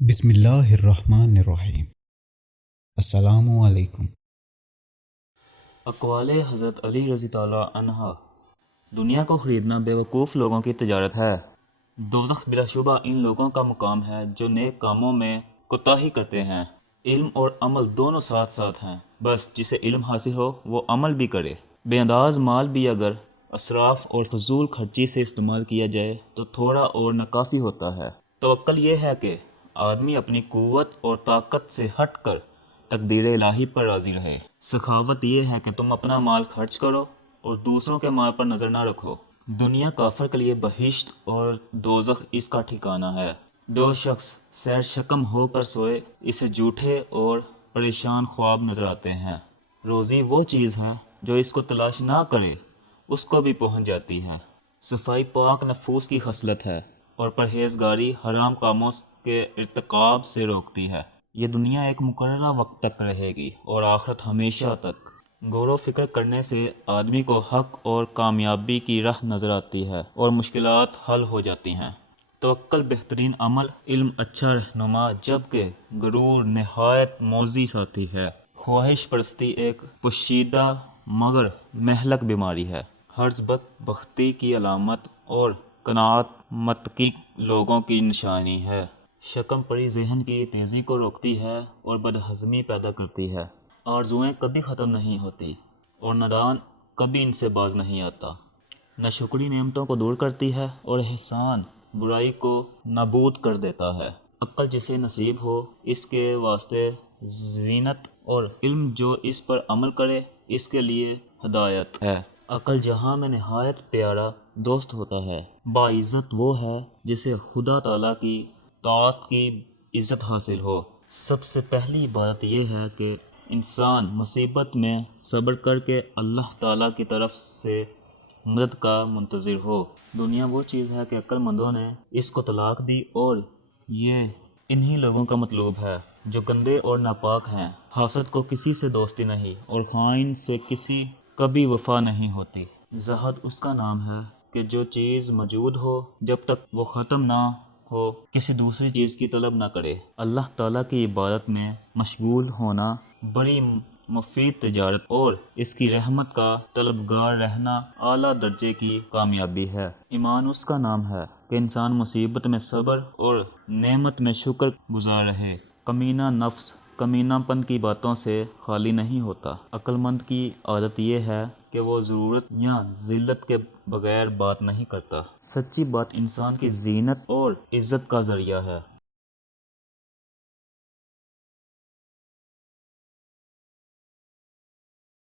بسم اللہ الرحمن الرحیم۔ السلام علیکم۔ اقوال حضرت علی رضی اللہ عنہ۔ دنیا کو خریدنا بیوقوف لوگوں کی تجارت ہے۔ دوزخ بلا شبہ ان لوگوں کا مقام ہے جو نیک کاموں میں کوتاہی کرتے ہیں۔ علم اور عمل دونوں ساتھ ساتھ ہیں، بس جسے علم حاصل ہو وہ عمل بھی کرے۔ بے انداز مال بھی اگر اسراف اور فضول خرچی سے استعمال کیا جائے تو تھوڑا اور ناکافی ہوتا ہے۔ توکل یہ ہے کہ آدمی اپنی قوت اور طاقت سے ہٹ کر تقدیر الہی پر راضی رہے۔ سخاوت یہ ہے کہ تم اپنا مال خرچ کرو اور دوسروں کے مال پر نظر نہ رکھو۔ دنیا کافر کے لیے بہشت اور دوزخ اس کا ٹھکانہ ہے۔ جو شخص سیر شکم ہو کر سوئے اسے جھوٹے اور پریشان خواب نظر آتے ہیں۔ روزی وہ چیز ہے جو اس کو تلاش نہ کرے اس کو بھی پہنچ جاتی ہے۔ صفائی پاک نفوس کی خصلت ہے اور پرہیزگاری حرام کاموں کے ارتکاب سے روکتی ہے۔ یہ دنیا ایک مقررہ وقت تک رہے گی اور آخرت ہمیشہ تک۔ غور و فکر کرنے سے آدمی کو حق اور کامیابی کی راہ نظر آتی ہے اور مشکلات حل ہو جاتی ہیں۔ توکل بہترین عمل، علم اچھا رہنما، جبکہ غرور نہایت موذی ساتھی ہے۔ خواہش پرستی ایک پوشیدہ مگر مہلک بیماری ہے۔ حرص بدبختی کی علامت اور قناعت متقی لوگوں کی نشانی ہے۔ شکم پری ذہن کی تیزی کو روکتی ہے اور بدہضمی پیدا کرتی ہے۔ آرزوئیں کبھی ختم نہیں ہوتی اور نادان کبھی ان سے باز نہیں آتا۔ ناشکری نعمتوں کو دور کرتی ہے اور احسان برائی کو نابود کر دیتا ہے۔ عقل جسے نصیب ہو اس کے واسطے زینت اور علم جو اس پر عمل کرے اس کے لیے ہدایت ہے۔ عقل جہاں میں نہایت پیارا دوست ہوتا ہے۔ باعزت وہ ہے جسے خدا تعالیٰ کی طاعت کی عزت حاصل ہو۔ سب سے پہلی بات یہ ہے کہ انسان مصیبت میں صبر کر کے اللہ تعالیٰ کی طرف سے مدد کا منتظر ہو۔ دنیا وہ چیز ہے کہ عقل مندوں نے اس کو طلاق دی اور یہ انہی لوگوں کا مطلوب ہے جو گندے اور ناپاک ہیں۔ حاسد کو کسی سے دوستی نہیں اور خائن سے کسی کبھی وفا نہیں ہوتی۔ زہد اس کا نام ہے کہ جو چیز موجود ہو جب تک وہ ختم نہ ہو کسی دوسری چیز کی طلب نہ کرے۔ اللہ تعالیٰ کی عبادت میں مشغول ہونا بڑی مفید تجارت اور اس کی رحمت کا طلبگار رہنا اعلیٰ درجے کی کامیابی ہے۔ ایمان اس کا نام ہے کہ انسان مصیبت میں صبر اور نعمت میں شکر گزار رہے۔ کمینہ نفس کمینہ پن کی باتوں سے خالی نہیں ہوتا۔ عقل مند کی عادت یہ ہے کہ وہ ضرورت یا ذلت کے بغیر بات نہیں کرتا۔ سچی بات انسان کی زینت اور عزت کا ذریعہ ہے۔